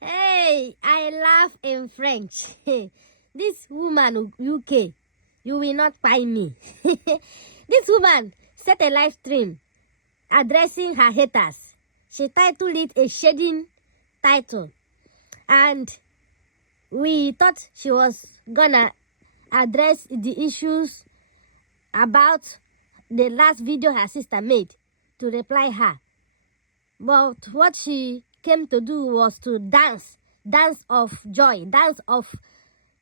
Hey, I laugh in French. This woman, UK, you will not buy me. This woman set a live stream addressing her haters. She titled it a shading title. And we thought she was gonna address the issues about the last video her sister made to reply her. But what she came to do was to dance of joy,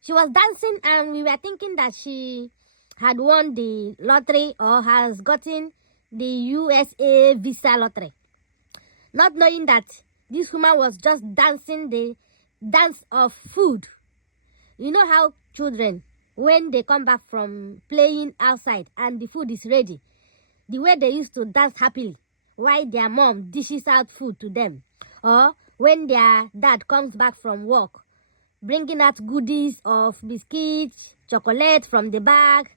she was dancing, and we were thinking that she had won the lottery or has gotten the USA visa lottery. Not knowing that this woman was just dancing the dance of food. You know how children, when they come back from playing outside and the food is ready, the way they used to dance happily while their mom dishes out food to them, or when their dad comes back from work bringing out goodies of biscuits, chocolate from the bag,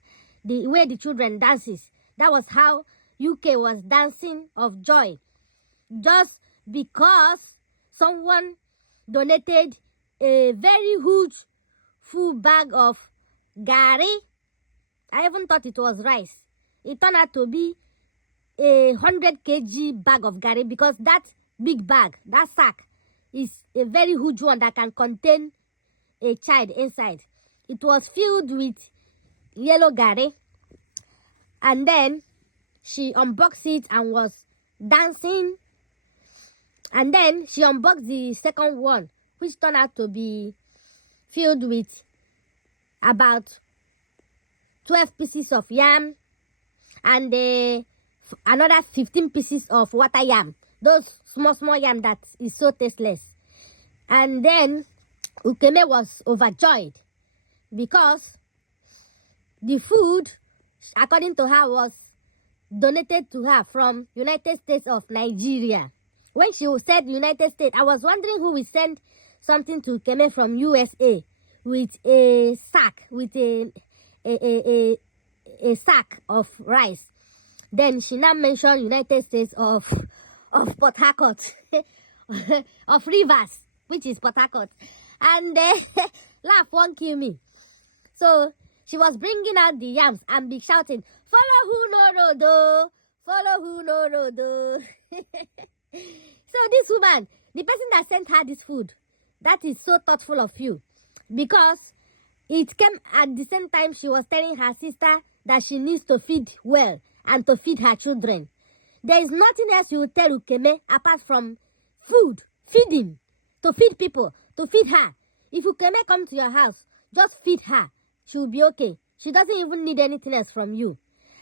the way the children dances. That was how UK was dancing of joy, just because someone donated a very huge full bag of Garrí. I even thought it was rice. It turned out to be a 100 kg bag of Garrí, because that big bag, that sack, is a very huge one that can contain a child inside. It was filled with yellow Garrí, and then she unboxed it and was dancing. And then she unboxed the second one, which turned out to be filled with about 12 pieces of yam and another 15 pieces of water yam. Those small yam that is so tasteless. And then Ukeme was overjoyed because the food, according to her, was donated to her from United States of Nigeria. When she said United States, I was wondering who will send something to Ukeme from USA with a sack, with a sack of rice. Then she now mentioned United States of Port Harcourt, of Rivers, which is Port Harcourt. And laugh won't kill me. So she was bringing out the yams and be shouting, "Follow who no road, follow who no road." So this woman, the person that sent her this food, that is so thoughtful of you, because it came at the same time she was telling her sister that she needs to feed well and to feed her children. There is nothing else you will tell Ukeme apart from food, feeding, to feed people, to feed her. If Ukeme come to your house, just feed her. She will be okay. She doesn't even need anything else from you.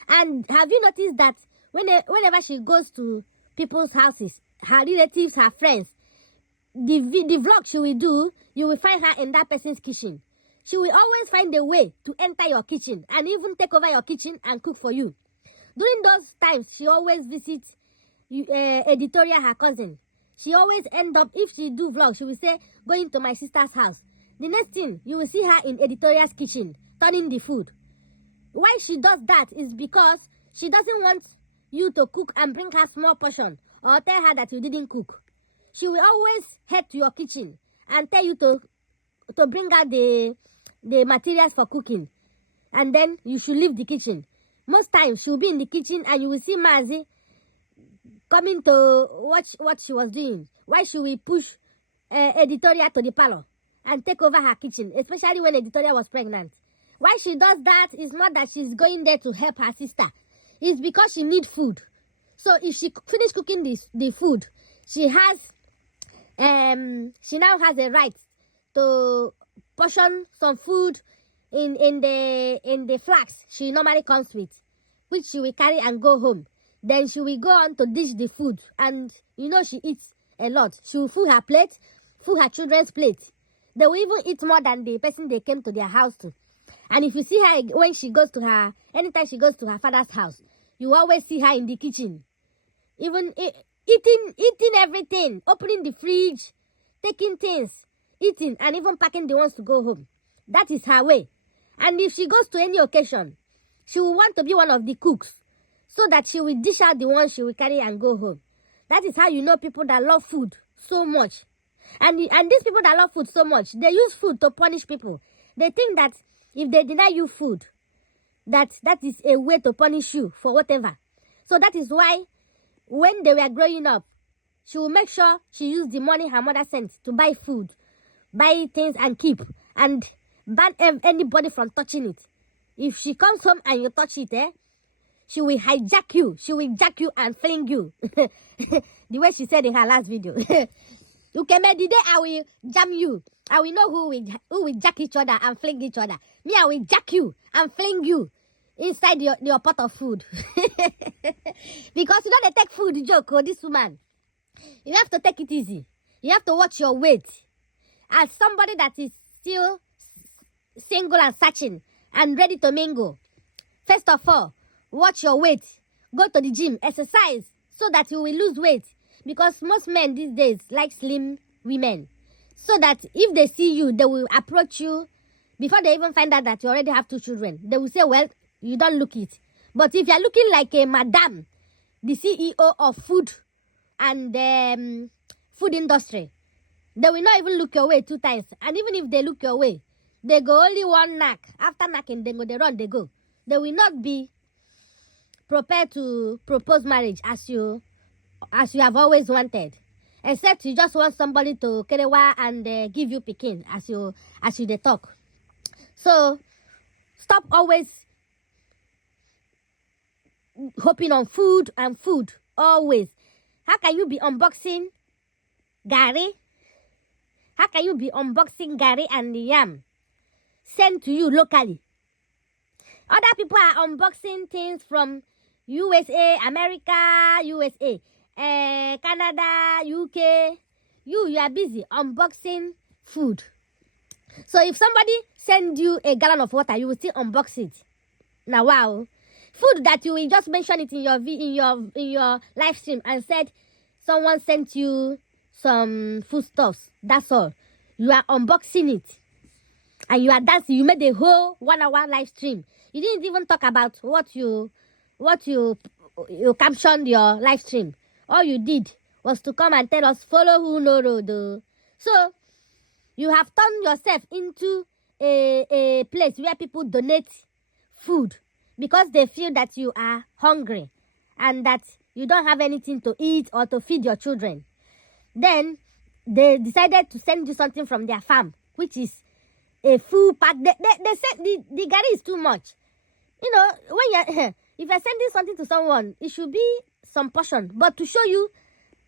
And have you noticed that whenever she goes to people's houses, her relatives, her friends, the vlog she will do, you will find her in that person's kitchen. She will always find a way to enter your kitchen and even take over your kitchen and cook for you. During those times, she always visits Editorial, her cousin. She always end up, if she do vlog, she will say, going to my sister's house. The next thing, you will see her in Editorial's kitchen, turning the food. Why she does that is because she doesn't want you to cook and bring her small portion or tell her that you didn't cook. She will always head to your kitchen and tell you to bring out the materials for cooking. And then you should leave the kitchen. Most times, she will be in the kitchen and you will see Mazi coming to watch what she was doing. Why should we push Editorial to the parlor and take over her kitchen, especially when Editorial was pregnant? Why she does that is not that she's going there to help her sister. It's because she needs food. So if she finish cooking the food, she now has a right to portion some food in the flask she normally comes with, which she will carry and go home. Then she will go on to dish the food, and you know she eats a lot. She will fill her plate, fill her children's plate. They will even eat more than the person they came to their house to. And if you see her when she goes to her, anytime she goes to her father's house, you always see her in the kitchen, even eating everything, opening the fridge, taking things, eating, and even packing the ones to go home. That is her way. And if she goes to any occasion, she will want to be one of the cooks, so that she will dish out the ones she will carry and go home. That is how you know people that love food so much. And these people that love food so much, they use food to punish people. They think that if they deny you food, that is a way to punish you for whatever. So that is why when they were growing up, she will make sure she used the money her mother sent to buy food, buy things and keep, and ban anybody from touching it. If she comes home and you touch it, she will hijack you. She will jack you and fling you. The way she said in her last video. Okay, the day I will jam you, I will know who will jack each other and fling each other. Me, I will jack you and fling you inside your pot of food. Because you know they take food joke, this woman. You have to take it easy. You have to watch your weight. As somebody that is still single and searching and ready to mingle, first of all, watch your weight. Go to the gym, exercise so that you will lose weight. Because most men these days like slim women. So that if they see you, they will approach you before they even find out that you already have 2 children. They will say, well, you don't look it. But if you're looking like a madam, the CEO of food and food industry, they will not even look your way 2 times. And even if they look your way, they go only one knock. After knocking, they run, they go. They will not be prepared to propose marriage as you have always wanted. Except you just want somebody to kerewa and give you pikin as you they talk. So stop always hoping on food and food always. How can you be unboxing Garrí? How can you be unboxing Garrí and the yam sent to you locally? Other people are unboxing things from USA, America, USA, Canada, UK. You are busy unboxing food. So if somebody send you a gallon of water, you will still unbox it. Now, wow. Food that you will just mention it in your live stream and said someone sent you some foodstuffs. That's all. You are unboxing it. And you are dancing. You made a whole 1 hour live stream. You didn't even talk about what you captioned your live stream. All you did was to come and tell us, follow who no road. So, you have turned yourself into a place where people donate food because they feel that you are hungry and that you don't have anything to eat or to feed your children. Then, they decided to send you something from their farm, which is a full pack. They said the Garrí is too much. You know, when if you're sending something to someone, it should be some portion. But to show you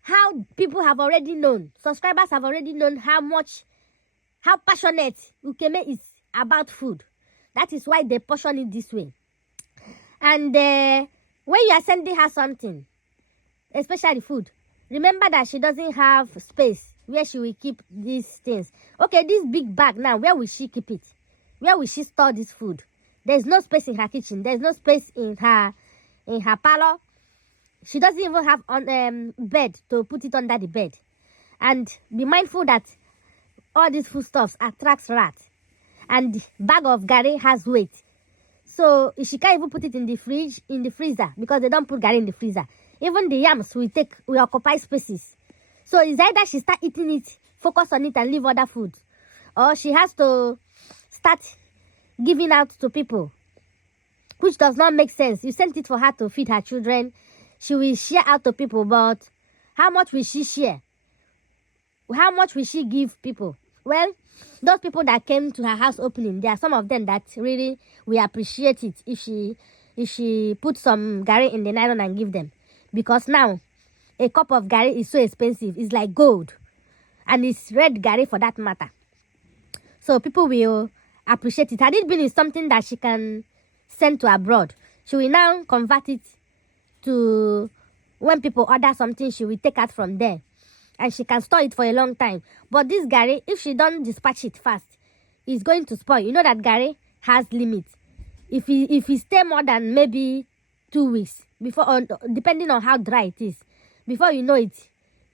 how people have already known, subscribers have already known how passionate Ukeme is about food. That is why they portion it this way. And when you are sending her something, especially food, remember that she doesn't have space where she will keep these things. Okay, this big bag now, where will she keep it? Where will she store this food? There's no space in her kitchen. There's no space in her parlor. She doesn't even have on bed to put it under the bed. And be mindful that all these foodstuffs attracts rats. And the bag of Garrí has weight. So she can't even put it in the freezer, because they don't put Garrí in the freezer. Even the yams will occupy spaces. So it's either she start eating it, focus on it and leave other food, or she has to start giving out to people, which does not make sense. You sent it for her to feed her children. She will share out to people, but how much will she share? How much will she give people? Well, those people that came to her house opening, there are some of them that really will appreciate it if she put some Garrí in the nylon and give them. Because now, a cup of Garrí is so expensive. It's like gold. And it's red Garrí for that matter. So people will appreciate it. Had it been in something that she can send to abroad, she will now convert it to, when people order something, she will take out from there. And she can store it for a long time. But this Garrí, if she don't dispatch it fast, it's going to spoil. You know that Garrí has limits. If it stay more than maybe 2 weeks, before, or depending on how dry it is, before you know it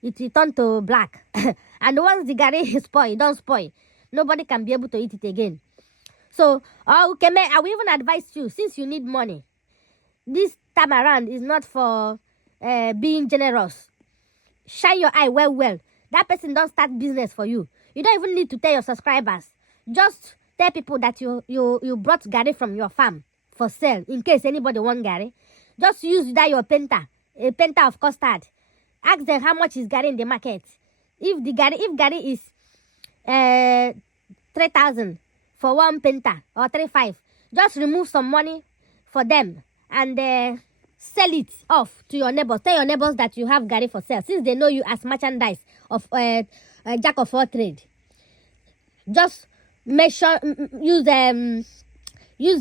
will turn to black. And once the Garrí is spoiled, don't spoil. Nobody can be able to eat it again. So, okay, I will even advise you, since you need money, this time around is not for being generous. Shine your eye well. that person don't start business for you. You don't even need to tell your subscribers. Just tell people that you brought Garrí from your farm for sale in case anybody want Garrí. Just use that your a penta of custard. Ask them how much is Garrí in the market. If Garrí is 3,000 for one penta or 3,500, just remove some money for them and sell it off to your neighbors. Tell your neighbors that you have Garrí for sale, since they know you as merchandise of jack of all trade. Just make sure use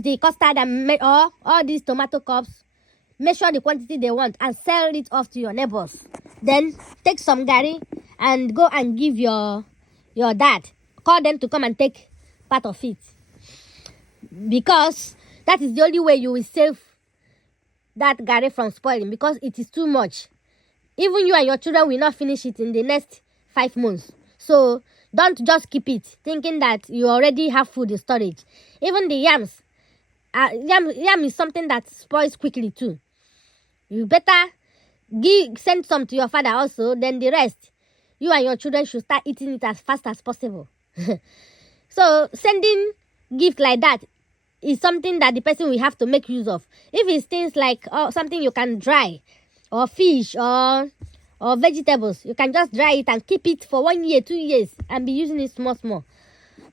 the custard and or all these tomato cups. Make sure the quantity they want and sell it off to your neighbors. Then take some Garrí and go and give your dad. Call them to come and take part of it, because that is the only way you will save that Garrí from spoiling, because it is too much. Even you and your children will not finish it in the next 5 months. So don't just keep it thinking that you already have food in storage. Even the yams, yam is something that spoils quickly too. You better send some to your father also. Then the rest, you and your children should start eating it as fast as possible. So sending gift like that is something that the person will have to make use of. If it's things like something you can dry, or fish, or vegetables, you can just dry it and keep it for 1 year, 2 years, and be using it small.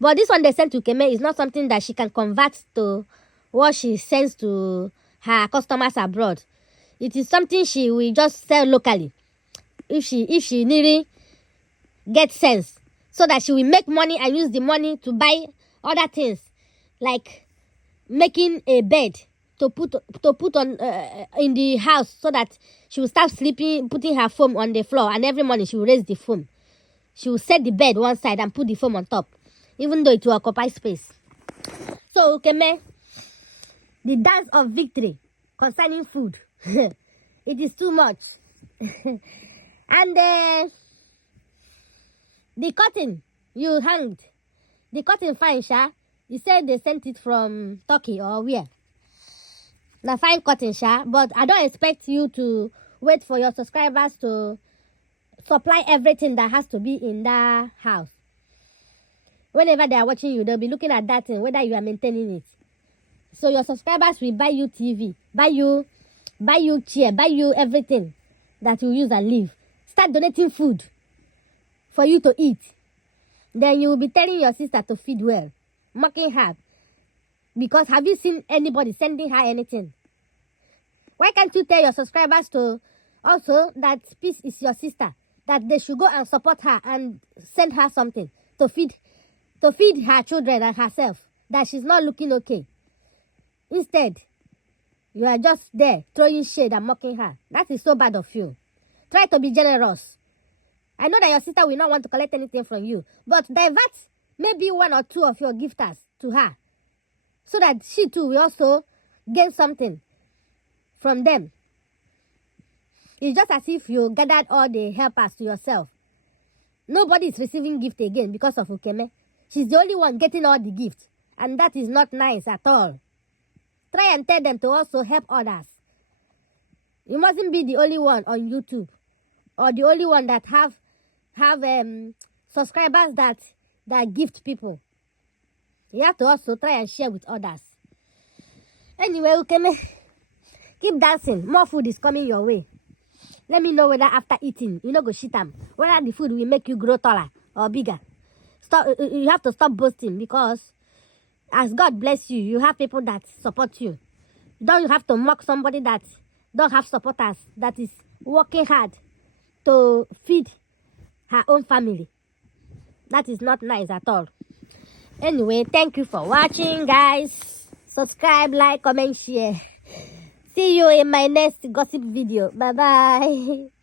But this one they sent to Keme is not something that she can convert to what she sends to her customers abroad. It is something she will just sell locally if she really gets sense, so that she will make money and use the money to buy other things, like making a bed to put on in the house, so that she will start sleeping, putting her foam on the floor, and every morning she will raise the foam. She will set the bed one side and put the foam on top, even though it will occupy space. So Keme, the dance of victory concerning food, it is too much. And the cotton you hanged, the cotton fine, Sha. You said they sent it from Turkey or where? Now fine cotton, Sha. But I don't expect you to wait for your subscribers to supply everything that has to be in that house. Whenever they are watching you, they'll be looking at that thing, whether you are maintaining it. So your subscribers will buy you TV, buy you chair, buy you everything that you use and live. Start donating food for you to eat. Then you will be telling your sister to feed well, mocking her. Because have you seen anybody sending her anything? Why can't you tell your subscribers to also that Peace is your sister, that they should go and support her and send her something to feed her children and herself, that she's not looking okay? Instead, you are just there throwing shade and mocking her. That is so bad of you. Try to be generous. I know that your sister will not want to collect anything from you, but divert maybe 1 or 2 of your gifters to her, so that she too will also gain something from them. It's just as if you gathered all the helpers to yourself. Nobody is receiving gift again because of Ukeme. She's the only one getting all the gifts, and that is not nice at all. Try and tell them to also help others. You mustn't be the only one on YouTube, or the only one that have subscribers that gift people. You have to also try and share with others. Anyway, Ukeme, keep dancing. More food is coming your way. Let me know whether after eating, you know, go shit them, whether the food will make you grow taller or bigger. Stop. You have to stop boasting, because as God bless you, you have people that support you. Don't have to mock somebody that don't have supporters, that is working hard to feed her own family. That is not nice at all. Anyway, thank you for watching, guys. Subscribe, like, comment, share. See you in my next gossip video. Bye-bye.